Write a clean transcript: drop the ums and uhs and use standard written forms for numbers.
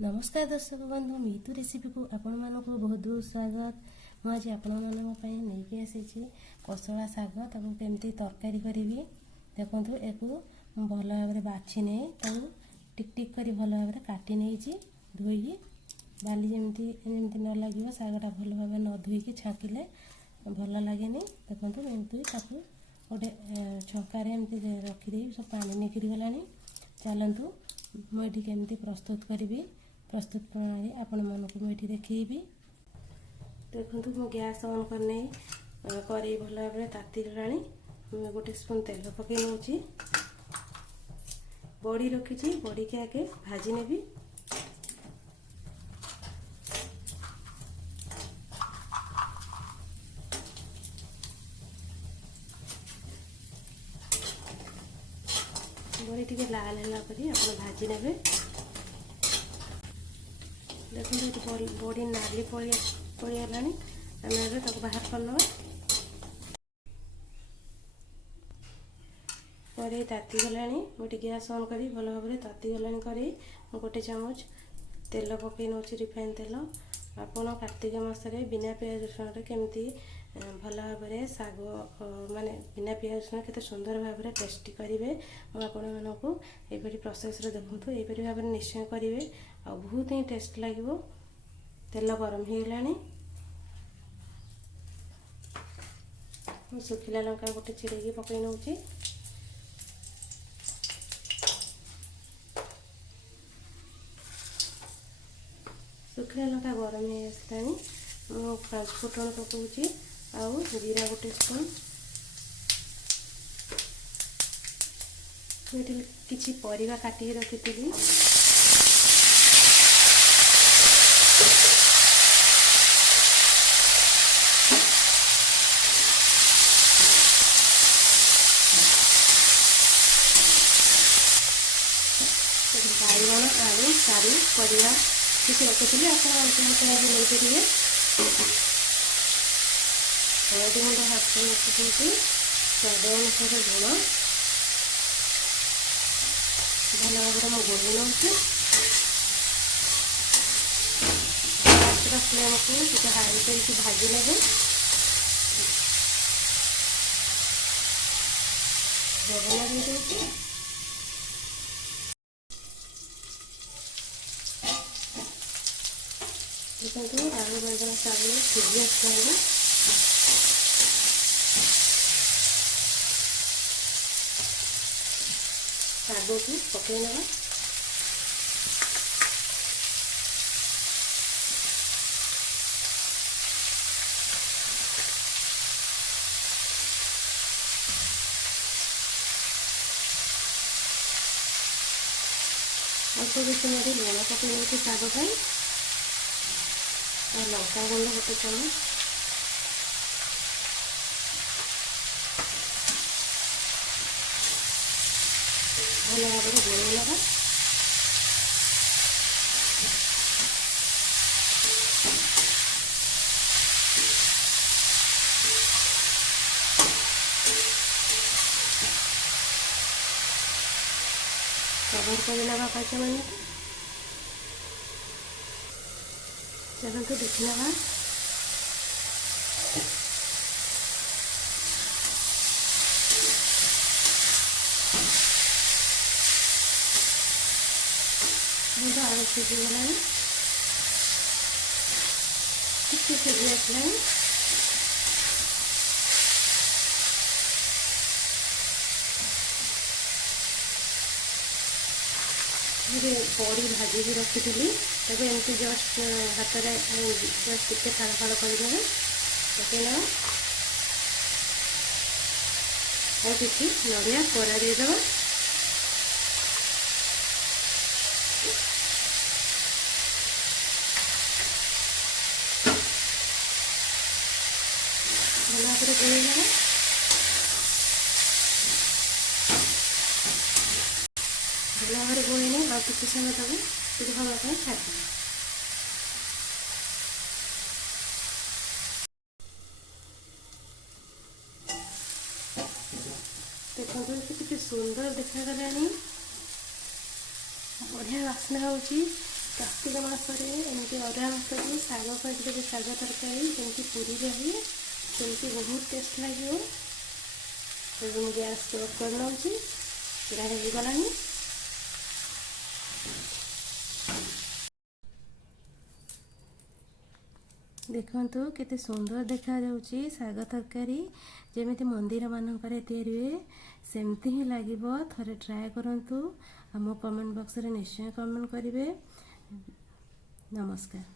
नमस्कार दर्शक बंधु मीतु रेसिपी को आपण मानक बहुत बहुत स्वागत। मुझे आपण नहीं आसी कोसला शाग ताको केमती तरकारी करी देखु एक भल भाव बाछि नहीं टिक टिक कर भल भाव काटी नहीं धोई बाली जमी न लगे शागटा भल भाव न धोईकी छाँकिले भल लगे देखो एमती गोटे छकार एमती रखीदे सब पानी निकली गला। चलतु मुझे केमती प्रस्तुत करी प्रस्तुत प्रणाली आपण मानक मुझे देखी। देखु मो गैस ऑन करने करी भल भाव ताती गला। गोटे स्पून तेल पकई नौ बड़ी रखी बड़ी के आगे भाजी नेबी। बड़ी टी लाल है आप भाजी ने देखो बड़ी नाली पड़गला आम बाहर करना। कड़े ताती गला गोटे गैस ऑन करी भल भाव ताती गला कड़े गोटे चामच तेल पकई नौ रिफाइन तेल। आपड़ कार्तिक मसरे बिना पियाज रसुण केमती भल भाव शाग माने बिना पियाज रसुण केते सुंदर भाव टेस्टी करेंगे मुझे प्रोसेस देखूँ यहीपरि भाव निश्चय करेंगे आ बहुत ही टेस्ट लगे। तेल गरम हो गला सुखिला लंका गोटे चिड़े पकई नौ सुखिला लंका गरम हो आसला पाँच फुटण पकाऊँगी आउ जीरा गोटे स्पून किसी परिवा काटिकी रखी बाइगण आलू सारू परिवा किसी रखी आप नहीं हलदी गुंड हाफ चामच स्वाद अनुसार लुण भल भाव में गोली नौ फ्लेम को हाई करके भाजी ने गरम लगे देखो आलू बैगन शाग सिझी आसला शाग को पकई ना अल्प बेसि लुण पकई नौ शाग पाई लंका गुंड गोटे चामच भल भाव गोल लगा कवर कर 5 मिनट। चलते देखना आलू सीझी गला टिके सीझी आसला बड़ी भाजी भी रखी तब एमती जस्ट हाथ में जस्ट टिके फाड़ फाड़ करदे पकईना और किसी नड़िया कोरा देदेव भल भाव गोल भल भाव गोल आ किसी समय तक भल छाड़ देखो कितने सुंदर देखा गला बढ़िया बास्ना हो କାର୍ତ୍ତିକ ମାସରେ ଏମିତି ଅରୁଆ ଭାତକୁ ଶାଗ କରିଦେବେ, ଶାଗ ତରକାରୀ ଯେମିତି ପୁରୀରେ ହୁଏ ସେମିତି ବହୁତ ଟେଷ୍ଟ ଲାଗିବ। ଏବେ ମୁଁ ଗ୍ୟାସ୍ ଅଫ୍ କରିନେଉଛି, ସେଟା ହେଇଗଲାଣି। ଦେଖନ୍ତୁ କେତେ ସୁନ୍ଦର ଦେଖାଯାଉଛି ଶାଗ ତରକାରୀ, ଯେମିତି ମନ୍ଦିର ମାନଙ୍କରେ ତିଆରି ହୁଏ ସେମିତି ହିଁ ଲାଗିବ। ଥରେ ଟ୍ରାଏ କରନ୍ତୁ, ଆମ କମେଣ୍ଟ ବକ୍ସରେ ନିଶ୍ଚୟ କମେଣ୍ଟ କରିବେ। ନମସ୍କାର।